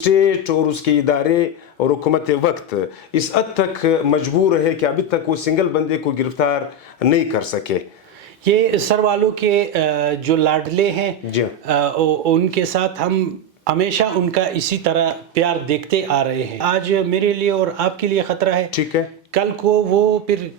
State और उसके इदारे और हुकूमत वक्त इस हद तक मजबूर है कि अभी तक वो सिंगल बंदे को गिरफ्तार नहीं कर सके। ये सर वालों के जो लाडले हैं जी उनके साथ हम हमेशा उनका इसी तरह प्यार देखते आ रहे हैं। आज मेरे लिए और आपके लिए ख़तरा है, ठीक है, कल को वो फिर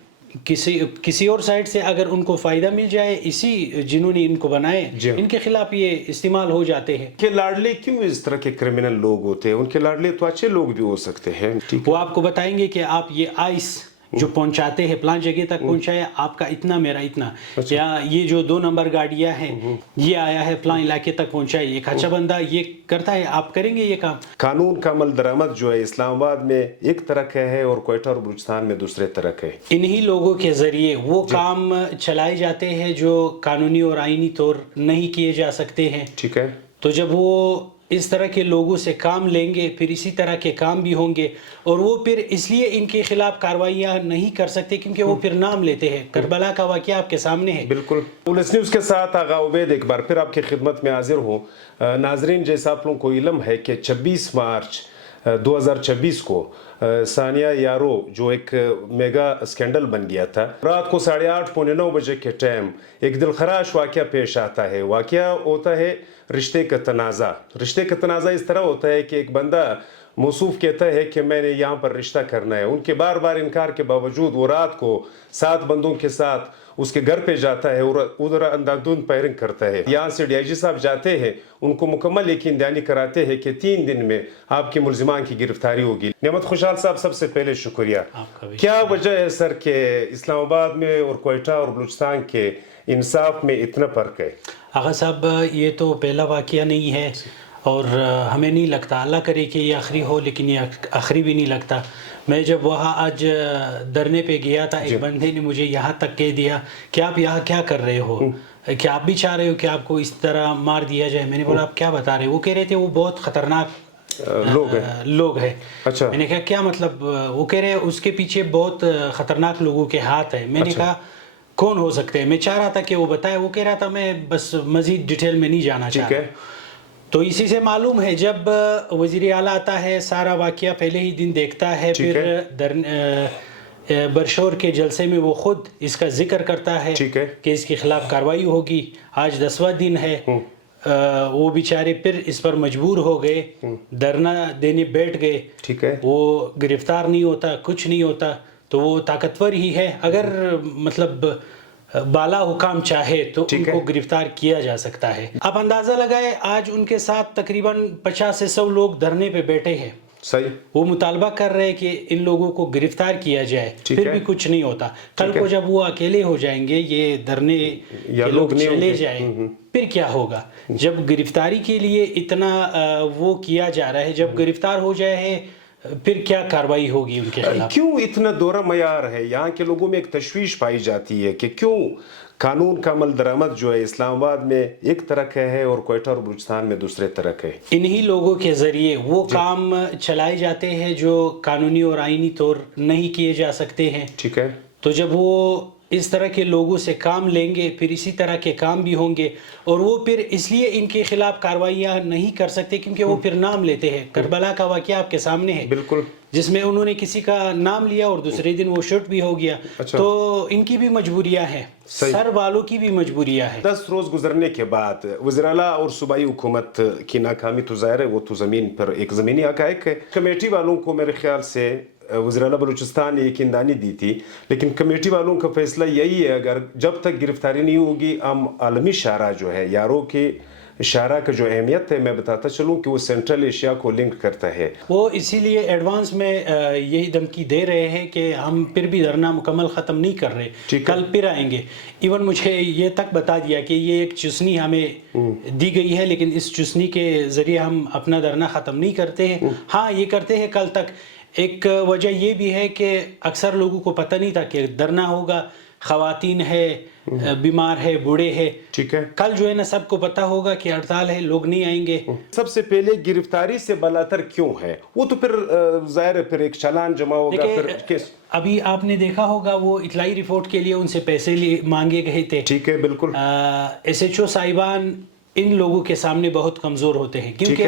किसी और साइड से अगर उनको फ़ायदा मिल जाए, इसी जिन्होंने इनको बनाए इनके खिलाफ ये इस्तेमाल हो जाते हैं। कि लाडले क्यों इस तरह के क्रिमिनल लोग होते हैं? उनके लाडले तो अच्छे लोग भी हो सकते हैं। ठीक वो आपको बताएंगे कि आप ये आइस जो पहुंचाते हैं प्लान जगह तक पहुंचाया, आपका इतना मेरा इतना, या ये जो 2 नंबर गाड़ियां हैं ये आया है प्लान इलाके तक पहुंचाए। एक अच्छा बंदा ये करता है, आप करेंगे ये काम। कानून का अमल दरामद जो है इस्लामाबाद में एक तरह का है और क्वेटा और बलूचिस्तान में दूसरे तरह का है। इन्हीं लोगों के जरिए वो काम चलाए जाते हैं जो कानूनी और आईनी तौर नहीं किए जा सकते हैं। ठीक है, तो जब वो इस तरह के लोगों से काम लेंगे फिर इसी तरह के काम भी होंगे, और वो फिर इसलिए इनके खिलाफ कार्रवाइयाँ नहीं कर सकते क्योंकि वो फिर नाम लेते हैं। करबला का वाक़या आपके सामने है। बिल्कुल। पुलिस न्यूज़ के साथ आगा उबैद एक बार फिर आपकी खिदमत में हाजिर हूँ। नाजरीन, जैसा आप लोगों को इल्म है कि 26 मार्च 2026 को सानिया यारो जो एक मेगा स्कैंडल बन गया था, रात को 8:30 पौने 9 बजे के टाइम एक दिलखराश वाक़या पेश आता है। वाक़या होता है रिश्ते का तनाज़ा। रिश्ते का तनाज़ा इस तरह होता है कि एक बंदा मौसूफ कहता है कि मैंने यहाँ पर रिश्ता करना है। उनके बार बार इनकार के बावजूद वो रात को 7 बंदों के साथ उसके घर पे जाता है और उधर अंधाधुंध फायरिंग करता है। यहाँ से डीआईजी साहब जाते हैं, उनको मुकम्मल यकीन दहानी कराते हैं कि 3 दिन में आपके मुलजिमान की गिरफ्तारी होगी। नेमत खुशहाल साहब, सबसे पहले शुक्रिया। क्या वजह है सर के इस्लामाबाद में और क्वेटा और बलूचिस्तान के इंसाफ में इतना फ़र्क है? आगा साहब, ये तो पहला वाक़या नहीं है और हमें नहीं लगता, अल्लाह करे कि ये आखिरी हो, लेकिन ये आखिरी भी नहीं लगता। मैं जब वहाँ आज धरने पे गया था, एक बंदे ने मुझे यहाँ तक कह दिया कि आप यहाँ क्या कर रहे हो, क्या आप भी चाह रहे हो कि आपको इस तरह मार दिया जाए? मैंने बोला आप क्या बता रहे हो? वो कह रहे थे वो बहुत ख़तरनाक लोग हैं। अच्छा। मैंने कहा क्या मतलब? वो कह रहे उसके पीछे बहुत ख़तरनाक लोगों के हाथ है। मैंने कहा कौन हो सकते हैं? मैं चाह रहा था कि वो बताए, वो कह रहा था मैं बस मज़ीद डिटेल में नहीं जाना चाहता। तो इसी से मालूम है जब वज़ीर आला आता है, सारा वाक़या पहले ही दिन देखता है, फिर बरशोर के जलसे में वो खुद इसका जिक्र करता है कि इसके खिलाफ कार्रवाई होगी। आज 10वां दिन है। वो बेचारे फिर इस पर मजबूर हो गए, धरना देने बैठ गए। ठीक है, वो गिरफ्तार नहीं होता, कुछ नहीं होता, तो वो ताकतवर ही है। अगर मतलब बाला हुकाम चाहे तो उनको गिरफ्तार किया जा सकता है। आप अंदाज़ा लगाए, आज उनके साथ तकरीबन 50 से 100 लोग धरने पे बैठे हैं। सही। वो मुतालबा कर रहे हैं कि इन लोगों को गिरफ्तार किया जाए, फिर भी कुछ नहीं होता। कल को जब वो अकेले हो जाएंगे, ये धरने के लोग चले जाएं, फिर क्या होगा? जब गिरफ्तारी के लिए इतना वो किया जा रहा है, जब गिरफ्तार हो जाए है फिर क्या कार्रवाई होगी उनके खिलाफ? क्यों इतना दोहरा मयार है? यहाँ के लोगों में एक तशवीश पाई जाती है कि क्यों कानून का अमल दरामद जो है इस्लामाबाद में एक तरह का है और क्वेटा और बलूचिस्तान में दूसरे तरह का है। इन्हीं लोगों के जरिए वो काम चलाए जाते हैं जो कानूनी और आईनी तौर नहीं किए जा सकते हैं। ठीक है, तो जब वो इस तरह के लोगों से काम लेंगे फिर इसी तरह के काम भी होंगे, और वो फिर इसलिए इनके खिलाफ कार्रवाइयाँ नहीं कर सकते क्योंकि वो फिर नाम लेते हैं। करबला का वाक़या आपके सामने है। बिल्कुल, जिसमें उन्होंने किसी का नाम लिया और दूसरे दिन वो शूट भी हो गया। तो इनकी भी मजबूरियां हैं, सर वालों की भी मजबूरियां हैं। 10 रोज गुजरने के बाद वज़ीर आला और सूबाई हुकूमत की नाकामी तो ज़ाहिर है, वो तो ज़मीन पर एक ज़मीनी हक़ाइक़ है। कमेटी वालों को मेरे ख्याल से वज़ीर आला बलूचिस्तान ने यकीन दहानी दी थी, लेकिन कमेटी वालों का फैसला यही है अगर जब तक गिरफ्तारी नहीं होगी, हम आलमी शारा जो है यारों के इशारा का जो अहमियत है मैं बताता चलूँ कि वो सेंट्रल एशिया को लिंक करता है। वो इसीलिए एडवांस में यही धमकी दे रहे हैं कि हम फिर भी धरना मुकम्मल ख़त्म नहीं कर रहे, कल फिर आएंगे। इवन मुझे ये तक बता दिया कि ये एक चुस्नी हमें दी गई है, लेकिन इस चुस्नी के ज़रिए हम अपना धरना ख़त्म नहीं करते हैं। हाँ, ये करते हैं कल तक। एक वजह ये भी है कि अक्सर लोगों को पता नहीं था कि धरना होगा, ख़वातीन है, बीमार है, बूढ़े है। ठीक है, कल जो है ना सबको पता होगा कि हड़ताल है, लोग नहीं आएंगे। सबसे पहले गिरफ्तारी से बलातर क्यों है? वो तो फिर जाहिर है फिर एक चालान जमा होगा, फिर केस। अभी आपने देखा होगा वो इतलाई रिपोर्ट के लिए उनसे पैसे मांगे गए थे। ठीक है, बिल्कुल। SHO साहिबान इन लोगों के सामने बहुत कमज़ोर होते हैं क्योंकि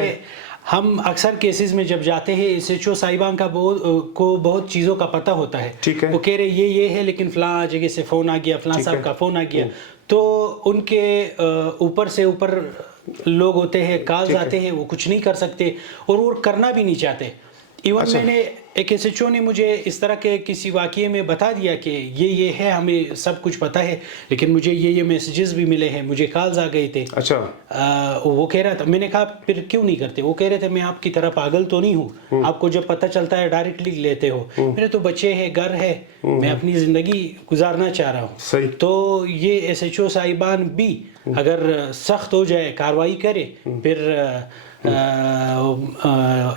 ہم اکثر کیسز میں جب جاتے ہیں ایس ایچ او صاحبان کو بہت چیزوں کا پتہ ہوتا ہے. ٹھیک ہے. وہ کہہ رہے یہ ہے لیکن فلاں جگہ سے فون آ گیا, فلاں صاحب کا فون آ گیا. تو ان کے اوپر سے اوپر لوگ ہوتے ہیں, کالز آتے ہیں, وہ کچھ نہیں کر سکتے اور وہ کرنا بھی نہیں چاہتے. ایون میں نے ایک ایس ایچ او نے مجھے اس طرح کے کسی واقعے میں بتا دیا کہ یہ ہے, ہمیں سب کچھ پتہ ہے لیکن مجھے یہ میسیجز بھی ملے ہیں, مجھے کالز آ گئے تھے. اچھا. وہ کہہ رہا تھا, میں نے کہا پھر کیوں نہیں کرتے؟ وہ کہہ رہے تھے میں آپ کی طرح پاگل تو نہیں ہوں, آپ کو جب پتہ چلتا ہے ڈائریکٹلی لیتے ہو. میرے تو بچے ہیں, گھر ہے, میں اپنی زندگی گزارنا چاہ رہا ہوں. صحیح. تو یہ ایس ایچ او صاحبان بھی اگر سخت ہو جائے, کارروائی کرے, پھر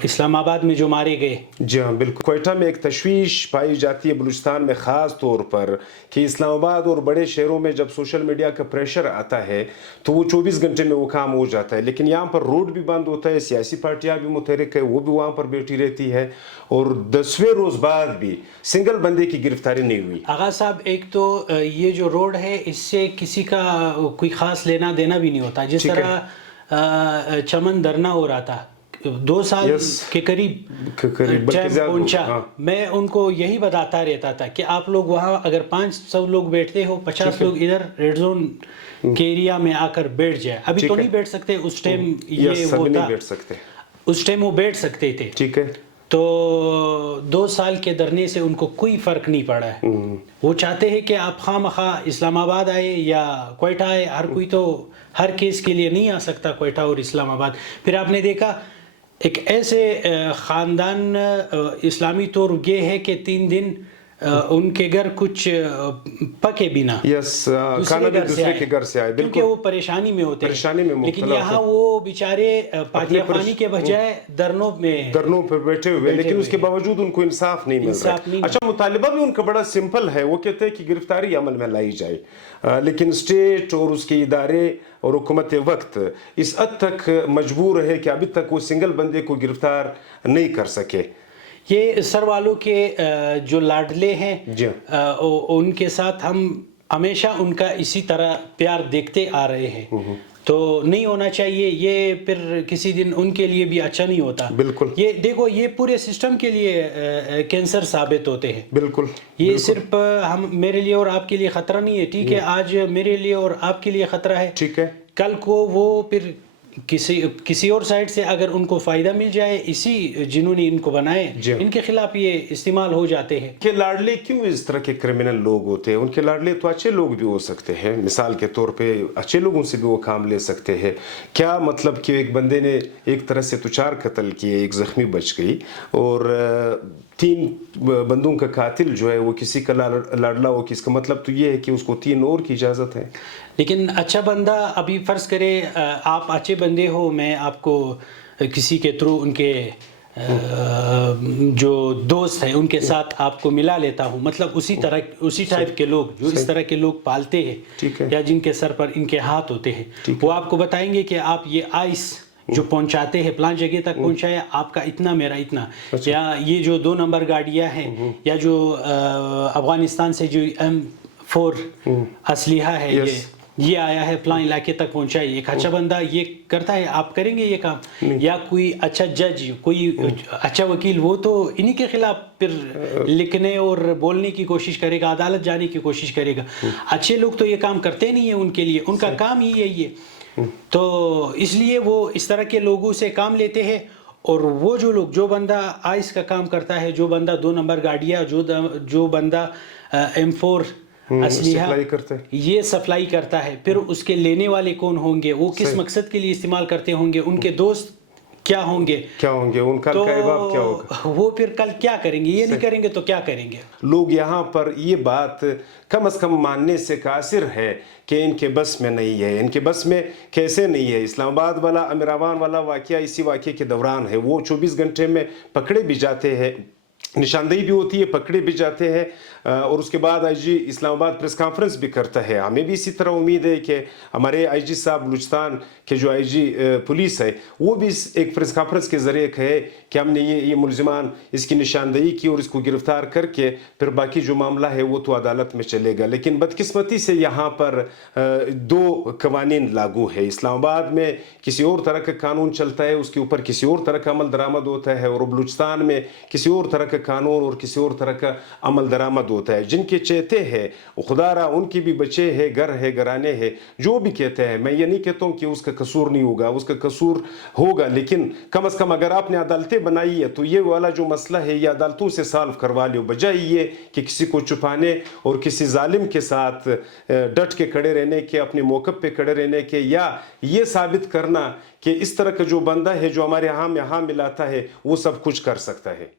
اسلام آباد میں جو مارے گئے. جی ہاں بالکل. کوئٹہ میں ایک تشویش پائی جاتی ہے بلوچستان میں خاص طور پر کہ اسلام آباد اور بڑے شہروں میں جب سوشل میڈیا کا پریشر آتا ہے تو وہ 24 گھنٹے میں وہ کام ہو جاتا ہے, لیکن یہاں پر روڈ بھی بند ہوتا ہے, سیاسی پارٹیاں بھی متحرک ہے, وہ بھی وہاں پر بیٹھی رہتی ہے, اور 10ویں روز بعد بھی سنگل بندے کی گرفتاری نہیں ہوئی. آغا صاحب, ایک تو یہ جو روڈ ہے اس سے کسی کا کوئی خاص لینا دینا بھی نہیں ہوتا. جس طرح چمن درنا ہو رہا تھا 2 سال کے قریب ٹائم پہنچا, میں ان کو یہی بتاتا رہتا تھا کہ آپ لوگ وہاں اگر 500 لوگ بیٹھتے ہو, 50 لوگ ادھر ریڈ زون کے ایریا میں آ کر بیٹھ جائے. ابھی تو نہیں بیٹھ سکتے, اس ٹائم یہ وہ تھا, اس ٹائم وہ بیٹھ سکتے تھے. ٹھیک ہے. تو 2 سال کے دھرنے سے ان کو کوئی فرق نہیں پڑا ہے. وہ چاہتے ہیں کہ آپ خواہ مخواہ اسلام آباد آئے یا کوئٹہ آئے, ہر کوئی تو ہر کیس کے لیے نہیں آ سکتا کوئٹہ اور اسلام آباد. پھر آپ نے دیکھا ایک ایسے خاندان اسلامی طور یہ ہے کہ 3 دن ان کے گھر کچھ پکے بنا, دوسرے کے گھر سے آئے, کیونکہ وہ پریشانی میں ہوتے ہیں. لیکن یہاں وہ بیچارے پاتیا پانی کے بجائے درنوں پہ بیٹھے ہوئے, لیکن اس کے باوجود ان کو انصاف نہیں مل رہا. اچھا, مطالبہ بھی ان کا بڑا سمپل ہے, وہ کہتے ہیں کہ گرفتاری عمل میں لائی جائے, لیکن اسٹیٹ اور اس کے ادارے اور حکومت وقت اس حد تک مجبور ہے کہ ابھی تک وہ سنگل بندے کو گرفتار نہیں کر سکے. یہ سر والوں کے جو لاڈلے ہیں ان کے ساتھ ہم ہمیشہ ان کا اسی طرح پیار دیکھتے آ رہے ہیں, تو نہیں ہونا چاہیے. یہ پھر کسی دن ان کے لیے بھی اچھا نہیں ہوتا. بالکل. یہ دیکھو, یہ پورے سسٹم کے لیے کینسر ثابت ہوتے ہیں. بالکل. یہ صرف میرے لیے اور آپ کے لیے خطرہ نہیں ہے. ٹھیک ہے, آج میرے لیے اور آپ کے لیے خطرہ ہے. ٹھیک ہے. کل کو وہ پھر کسی اور سائڈ سے اگر ان کو فائدہ مل جائے, اسی جنہوں نے ان کو بنائے ان کے خلاف یہ استعمال ہو جاتے ہیں. کہ لاڈلے کیوں اس طرح کے کرمنل لوگ ہوتے ہیں؟ ان کے لاڈلے تو اچھے لوگ بھی ہو سکتے ہیں, مثال کے طور پہ اچھے لوگوں سے بھی وہ کام لے سکتے ہیں. کیا مطلب کہ ایک بندے نے ایک طرح سے تو 4 قتل کیے, ایک زخمی بچ گئی, اور 3 بندوں کا قاتل جو ہے وہ کسی کا لاڈلا ہو, کس کا مطلب تو یہ ہے کہ اس کو 3 اور کی اجازت ہے. لیکن اچھا بندہ, ابھی فرض کرے آپ اچھے بندے ہو, میں آپ کو کسی کے تھرو ان کے جو دوست ہیں ان کے ساتھ آپ کو ملا لیتا ہوں, مطلب اسی ٹائپ کے لوگ جو اس طرح کے لوگ پالتے ہیں یا جن کے سر پر ان کے ہاتھ ہوتے ہیں, وہ آپ کو بتائیں گے کہ آپ یہ آئس جو پہنچاتے ہیں پلان جگہ تک پہنچایا, آپ کا اتنا میرا اتنا, یا یہ جو 2 نمبر گاڑیاں ہیں, یا جو افغانستان سے جو M4 اسلحہ ہے یہ آیا ہے فلاں علاقے تک پہنچائی. ایک اچھا بندہ یہ کرتا ہے, آپ کریں گے یہ کام؟ یا کوئی اچھا جج, کوئی اچھا وکیل, وہ تو انہی کے خلاف پھر لکھنے اور بولنے کی کوشش کرے گا, عدالت جانے کی کوشش کرے گا. اچھے لوگ تو یہ کام کرتے نہیں ہیں, ان کے لیے ان کا کام ہی یہی ہے. تو اس لیے وہ اس طرح کے لوگوں سے کام لیتے ہیں. اور وہ جو لوگ, جو بندہ آئس کا کام کرتا ہے, جو بندہ 2 نمبر گاڑیاں, جو بندہ M4 اسلحہ یہ سپلائی کرتا ہے, پھر اس کے لینے والے کون ہوں گے, وہ کس مقصد کے لیے استعمال کرتے ہوں گے, ان کے دوست کیا ہوں گے, ان کا احباب کیا ہوگا, وہ پھر کل کیا کریں گے, یہ نہیں کریں گے تو کیا کریں گے. لوگ یہاں پر یہ بات کم از کم ماننے سے قاصر ہے کہ ان کے بس میں نہیں ہے. ان کے بس میں کیسے نہیں ہے؟ اسلام آباد والا, امیراوان والا واقعہ اسی واقعے کے دوران ہے. وہ 24 گھنٹے میں پکڑے بھی جاتے ہیں, निशानदेही भी होती है, पकड़े भी जाते हैं और उसके बाद आईजी इस्लामाबाद प्रेस कॉन्फ्रेंस भी करता है। हमें भी इसी तरह उम्मीद है कि हमारे आईजी साहब बलूचिस्तान के जो आईजी पुलिस है वो भी एक प्रेस कॉन्फ्रेंस के ज़रिए कहे कि हमने ये मुलजिमान इसकी निशानदेही की और इसको गिरफ्तार करके फिर बाकी जो मामला है वो तो अदालत में चलेगा। लेकिन बदकिस्मती से यहाँ पर दो कवानीन लागू है। इस्लामाबाद में किसी और तरह का कानून चलता है, उसके ऊपर किसी और तरह का अमल दरामद होता है, और बलूचिस्तान में किसी और तरह का कानून और किसी और तरह का अमल दरामद होता है। जिनके चेते हैं खुदारा उनकी भी बच्चे हैं, घर है, घराने हैं, जो भी कहते हैं, मैं ये नहीं कहता हूँ कि उसका कसूर नहीं होगा, उसका कसूर होगा, लेकिन कम से कम अगर आपने अदालतें बनाई है तो ये वाला जो मसला है ये अदालतों से सॉल्व करवा लो, बजाय ये कि किसी को छुपाने और किसी जालिम के साथ डट के खड़े रहने के, अपने मौक़िफ़ पे खड़े रहने के, या ये साबित करना कि इस तरह का जो बंदा है जो हमारे यहाँ मिलाता है वो सब कुछ कर सकता है।